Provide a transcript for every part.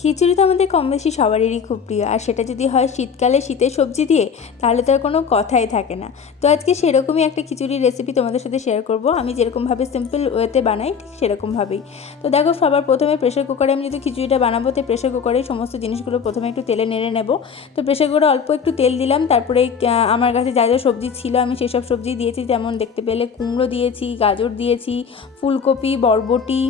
খিচুড়ি তো আমাদের কম বেশি সবারই খুব প্রিয়, আর সেটা যদি হয় শীতকালে শীতের সবজি দিয়ে, তাহলে তো আর কোনো কথাই থাকে না। তো আজকে সেরকমই একটা খিচুড়ির রেসিপি তোমাদের সাথে শেয়ার করব। আমি যেরকমভাবে সিম্পল ওয়েতে বানাই ঠিক সেরকমভাবেই। তো দেখো, সবার প্রথমে প্রেশার কুকারে আমি যদি খিচুড়িটা বানাবো, তো প্রেশার কুকারে সমস্ত জিনিসগুলো প্রথমে একটু তেলে নেড়ে নেব। তো প্রেশার কুকারে অল্প একটু তেল দিলাম, তারপরে আমার কাছে যা যা সবজি ছিল আমি সেসব সবজি দিয়েছি। যেমন দেখতে পেলে কুমড়ো দিয়েছি, গাজর দিয়েছি, ফুলকপি, বরবটি,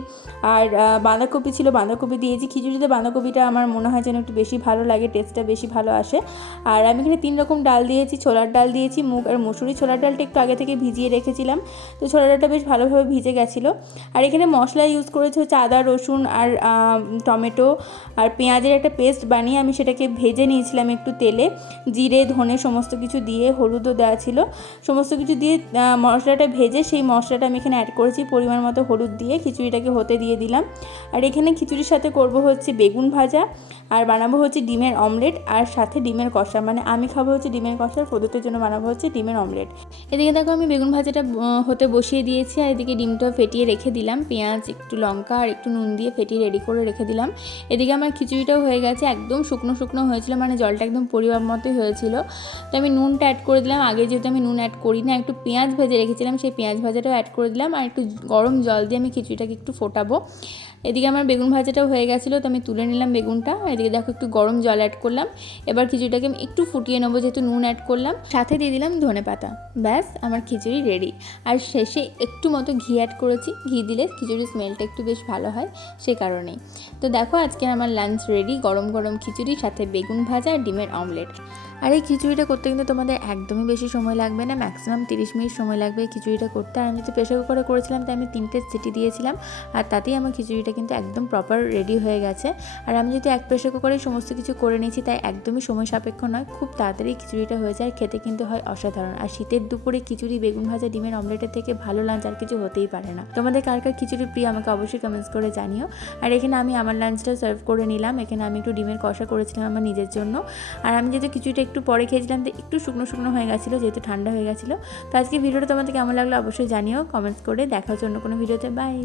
আর বাঁধাকপি ছিল, বাঁধাকপি দিয়েছি। খিচুড়িতে বাঁধাকপিটা আমার মনে হয় যেন একটু বেশি ভালো লাগে, টেস্টটা বেশি ভালো আসে। আর আমি এখানে 3 রকম ডাল দিয়েছি, ছোলার ডাল দিয়েছি, মুগ আর মসুরি। ছোলার ডালটা একটু আগে থেকে ভিজিয়ে রেখেছিলাম, তো ছোলার ডালটা বেশ ভালোভাবে ভিজে গেছিলো। আর এখানে মশলা ইউজ করেছি হচ্ছে আদা, রসুন আর টমেটো আর পেঁয়াজের একটা পেস্ট বানিয়ে আমি সেটাকে ভেজে নিয়েছিলাম একটু তেলে। জিরে, ধনে সমস্ত কিছু দিয়ে, হলুদও দেওয়া ছিল, সমস্ত কিছু দিয়ে মশলাটা ভেজে সেই মশলাটা আমি এখানে অ্যাড করেছি। পরিমাণ মতো হলুদ দিয়ে খিচুড়িটাকে হতে দিয়ে দিলাম। আর এখানে খিচুড়ির সাথে করব হচ্ছে বেগুন ভাজা, আর বানাবো হচ্ছে ডিমের অমলেট, আর সাথে ডিমের কষা। মানে আমি খাবো হচ্ছে ডিমের কষা, প্রদত্তের জন্য বানাবো হচ্ছে ডিমের অমলেট। এদিকে দেখো আমি বেগুন ভাজাটা হতে বসিয়ে দিয়েছি, আর এদিকে ডিমটা ফেটিয়ে রেখে দিলাম। পেঁয়াজ, একটু লঙ্কা আর একটু নুন দিয়ে ফেটিয়ে রেডি করে রেখে দিলাম। এদিকে আমার খিচুড়িটাও হয়ে গেছে, একদম শুকনো শুকনো হয়েছিল, মানে জলটা একদম পরিমাপ মতোই হয়েছিল। তো আমি নুনটা অ্যাড করে দিলাম। আগে যেহেতু আমি নুন অ্যাড করি না, একটু পেঁয়াজ ভেজে রেখেছিলাম, সেই পেঁয়াজ ভাজাটাও অ্যাড করে দিলাম। আর একটু গরম জল দিয়ে আমি খিচুড়িটাকে একটু ফোটাবো। এদিকে আমার বেগুন ভাজাটাও হয়ে গেছিলো, তো আমি তুলে নিলাম বেগুনটা। এদিকে দেখো একটু গরম জল অ্যাড করলাম। এবার খিচুড়িটাকে আমি একটু ফুটিয়ে নেবো, যেহেতু নুন অ্যাড করলাম। সাথে দিয়ে দিলাম ধনেপাতা। ব্যাস, আমার খিচুড়ি রেডি। আর শেষে একটু মতো ঘি অ্যাড করেছি, ঘি দিলে খিচুড়ির স্মেলটা একটু বেশ ভালো হয়, সে কারণেই। তো দেখো আজকে আমার লাঞ্চ রেডি, গরম গরম খিচুড়ি, সাথে বেগুন ভাজা আর ডিমের অমলেট। আর এই খিচুড়িটা করতে কিন্তু তোমাদের একদমই বেশি সময় লাগবে না, ম্যাক্সিমাম 30 মিনিট সময় লাগবে এই খিচুড়িটা করতে। আর আমি যেহেতু প্রেশার কুকারে করেছিলাম, তাই আমি 3টে সিটি দিয়েছিলাম, আর তাতেই আমার খিচুড়িটা কিন্তু একদম প্রপার রেডি হয়ে গেছে। আর আমি যেহেতু এক প্রেশার কুকারেই সমস্ত কিছু করে নিয়েছি, তাই একদমই সময় সাপেক্ষ নয়, খুব তাড়াতাড়ি খিচুড়িটা হয়ে যায়, খেতে কিন্তু হয় অসাধারণ। আর শীতের দুপুরে খিচুড়ি, বেগুন ভাজা, ডিমের অমলেটের থেকে ভালো লাঞ্চ আর কিছু হতেই পারে না। তোমাদের কার কার খিচুড়ি প্রিয় আমাকে অবশ্যই কমেন্টস করে জানিও। আর এখানে আমি আমার লাঞ্চটা সার্ভ করে নিলাম। এখানে আমি একটু ডিমের কষা করেছিলাম আমার নিজের জন্য। আর আমি যেহেতু খিচুড়িটা একটু পরে খেয়েছিলাম, তো একটু শুকনো শুকনো হয়ে গেছিলো, যেহেতু ঠান্ডা হয়ে গেছিলো। তো আজকে ভিডিওটা তোমাদের কেমন লাগলো অবশ্যই জানিও কমেন্টস করে। দেখা হচ্ছে অন্য কোনো ভিডিওতে। বাই।